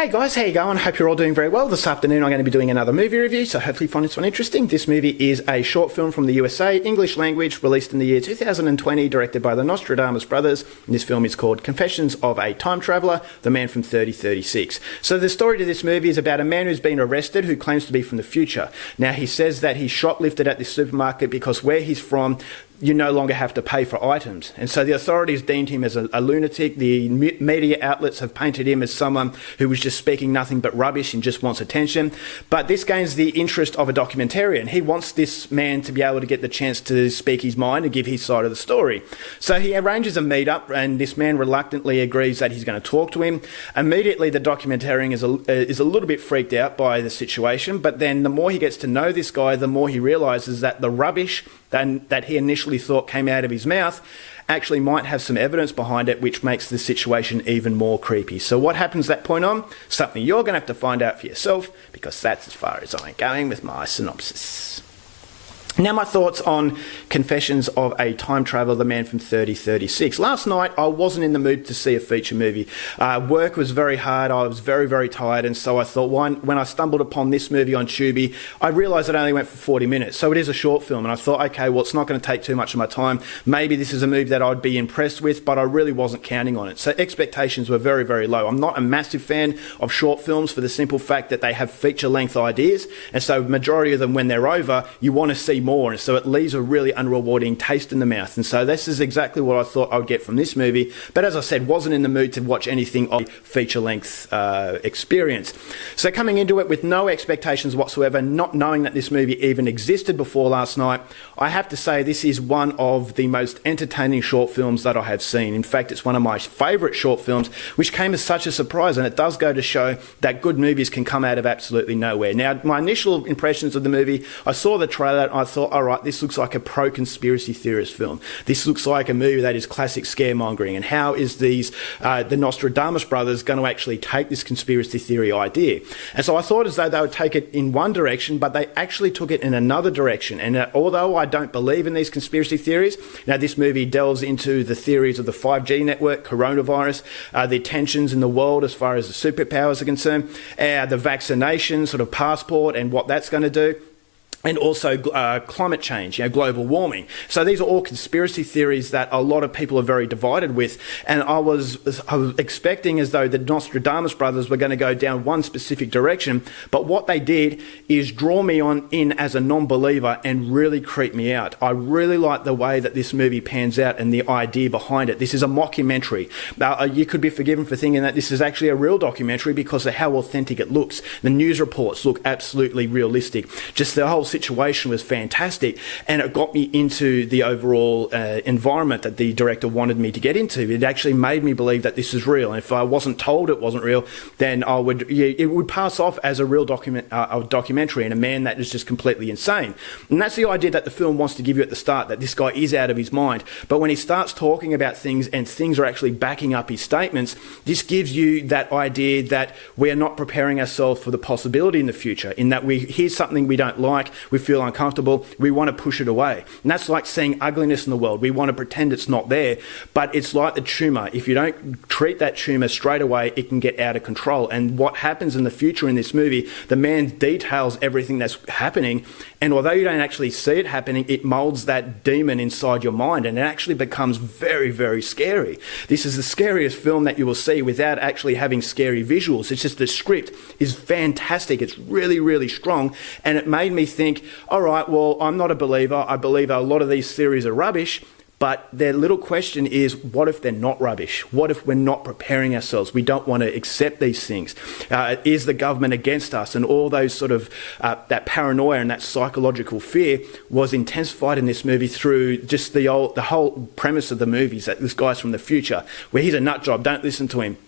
Hey guys, how you going? Hope you're all doing very well. This afternoon I'm going to be doing another movie review, so hopefully you find this one interesting. This movie is a short film from the USA, English language, released in the year 2020, directed by the Nostradamus brothers. And this film is called Confessions of a Time Traveller, The Man from 3036. So the story to this movie is about a man who's been arrested who claims to be from the future. Now he says that he shoplifted at this supermarket because where he's from, you no longer have to pay for items. And so the authorities deemed him as a lunatic. The media outlets have painted him as someone who was just speaking nothing but rubbish and just wants attention. But this gains the interest of a documentarian. He wants this man to be able to get the chance to speak his mind and give his side of the story. So he arranges a meet-up, and this man reluctantly agrees that he's going to talk to him. Immediately, the documentarian is a little bit freaked out by the situation, but then the more he gets to know this guy, the more he realises that the rubbish that he initially thought came out of his mouth actually might have some evidence behind it, which makes the situation even more creepy. So what happens at that point on? Something you're going to have to find out for yourself, because that's as far as I'm going with my synopsis. Now my thoughts on Confessions of a Time Traveller, The Man from 3036. Last night I wasn't in the mood to see a feature movie. Work was very hard, I was very, very tired, and so I thought when I stumbled upon this movie on Tubi, I realised it only went for 40 minutes, so it is a short film, and I thought, okay, well it's not going to take too much of my time. Maybe this is a movie that I'd be impressed with, but I really wasn't counting on it. So expectations were very, very low. I'm not a massive fan of short films for the simple fact that they have feature-length ideas, and so the majority of them, when they're over, you want to see more, and so it leaves a really unrewarding taste in the mouth. And so this is exactly what I thought I would get from this movie, but as I said, wasn't in the mood to watch anything of a feature-length experience. So coming into it with no expectations whatsoever, not knowing that this movie even existed before last night, I have to say this is one of the most entertaining short films that I have seen. In fact, it's one of my favourite short films, which came as such a surprise, and it does go to show that good movies can come out of absolutely nowhere. Now, my initial impressions of the movie, I saw the trailer and I thought, all right, this looks like a pro-conspiracy theorist film. This looks like a movie that is classic scaremongering, and how is the Nostradamus brothers going to actually take this conspiracy theory idea? And so I thought as though they would take it in one direction, but they actually took it in another direction. And although I don't believe in these conspiracy theories, this movie delves into the theories of the 5G network, coronavirus, the tensions in the world as far as the superpowers are concerned, the vaccination sort of passport and what that's going to do, and also climate change, global warming. So these are all conspiracy theories that a lot of people are very divided with, and I was expecting as though the Nostradamus brothers were going to go down one specific direction, but what they did is draw me in as a non-believer and really creep me out. I really like the way that this movie pans out and the idea behind it. This is a mockumentary. Now, you could be forgiven for thinking that this is actually a real documentary because of how authentic it looks. The news reports look absolutely realistic. Just the whole situation was fantastic, and it got me into the overall environment that the director wanted me to get into. It actually made me believe that this is real, and if I wasn't told it wasn't real, then it would pass off as a real documentary and a man that is just completely insane. And that's the idea that the film wants to give you at the start, that this guy is out of his mind. But when he starts talking about things and things are actually backing up his statements, this gives you that idea that we are not preparing ourselves for the possibility in the future, in that we hear something we don't like, we feel uncomfortable, we want to push it away. And that's like seeing ugliness in the world. We want to pretend it's not there, but it's like the tumour. If you don't treat that tumour straight away, it can get out of control. And what happens in the future in this movie, the man details everything that's happening, and although you don't actually see it happening, it moulds that demon inside your mind, and it actually becomes very, very scary. This is the scariest film that you will see without actually having scary visuals. It's just the script is fantastic. It's really, really strong, and it made me think, all right, well, I'm not a believer. I believe a lot of these theories are rubbish, but their little question is, what if they're not rubbish? What if we're not preparing ourselves? We don't want to accept these things. Is the government against us? And all those sort of, that paranoia and that psychological fear was intensified in this movie through just the whole premise of the movies, that this guy's from the future, where he's a nut job, don't listen to him.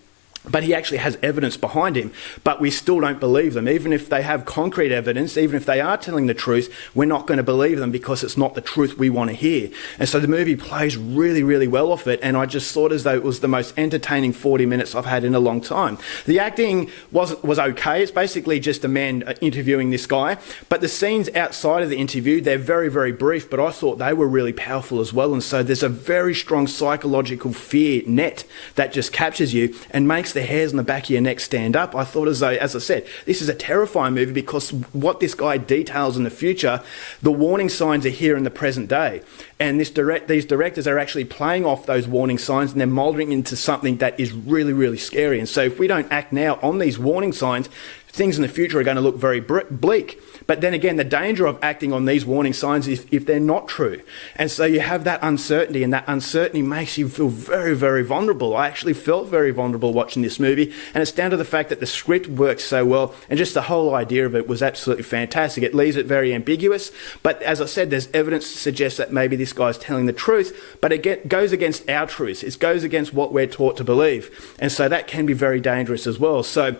But he actually has evidence behind him, but we still don't believe them. Even if they have concrete evidence, even if they are telling the truth, we're not going to believe them because it's not the truth we want to hear. And so the movie plays really, really well off it, and I just thought as though it was the most entertaining 40 minutes I've had in a long time. The acting was okay. It's basically just a man interviewing this guy, but the scenes outside of the interview, they're very, very brief, but I thought they were really powerful as well. And so there's a very strong psychological fear net that just captures you and makes makes the hairs on the back of your neck stand up. I thought, as I said, this is a terrifying movie because what this guy details in the future, the warning signs are here in the present day. And these directors are actually playing off those warning signs and they're mouldering into something that is really, really scary. And so if we don't act now on these warning signs, things in the future are going to look very bleak. But then again, the danger of acting on these warning signs is if they're not true. And so you have that uncertainty, and that uncertainty makes you feel very, very vulnerable. I actually felt very vulnerable watching this movie, and it's down to the fact that the script works so well, and just the whole idea of it was absolutely fantastic. It leaves it very ambiguous, but as I said, there's evidence to suggest that maybe this guy's telling the truth, but it goes against our truths. It goes against what we're taught to believe, and so that can be very dangerous as well. So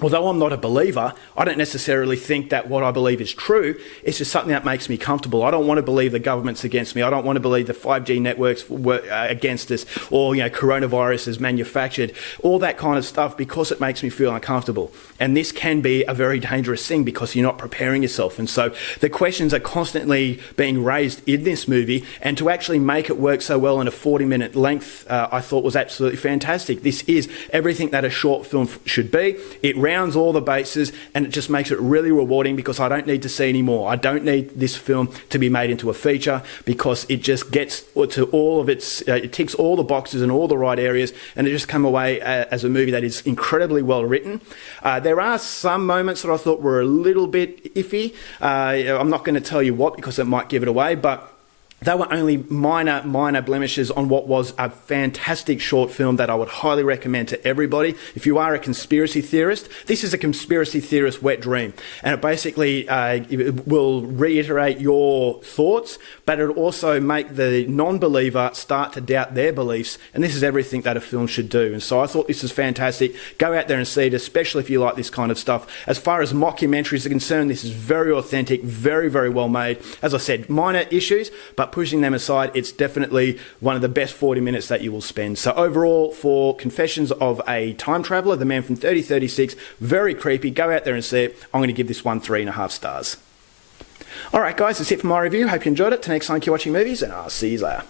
although I'm not a believer, I don't necessarily think that what I believe is true. It's just something that makes me comfortable. I don't want to believe the government's against me. I don't want to believe the 5G networks were against us, or coronavirus is manufactured, all that kind of stuff, because it makes me feel uncomfortable. And this can be a very dangerous thing because you're not preparing yourself. And so the questions are constantly being raised in this movie, and to actually make it work so well in a 40-minute length, I thought was absolutely fantastic. This is everything that a short film should be. It rounds all the bases, and it just makes it really rewarding because I don't need to see any more. I don't need this film to be made into a feature because it just gets to all of its, it ticks all the boxes in all the right areas, and it just come away as a movie that is incredibly well written. There are some moments that I thought were a little bit iffy. I'm not going to tell you what because it might give it away, but they were only minor blemishes on what was a fantastic short film that I would highly recommend to everybody. If you are a conspiracy theorist, this is a conspiracy theorist wet dream. And it basically it will reiterate your thoughts, but it'll also make the non-believer start to doubt their beliefs. And this is everything that a film should do. And so I thought this was fantastic. Go out there and see it, especially if you like this kind of stuff. As far as mockumentaries are concerned, this is very authentic, very, very well made. As I said, minor issues, but pushing them aside, it's definitely one of the best 40 minutes that you will spend. So overall, for Confessions of a Time Traveller, The Man from 3036, very creepy. Go out there and see it. I'm going to give this one 3.5 stars. All right, guys, that's it for my review. Hope you enjoyed it. Till next time, keep watching movies, and I'll see you later.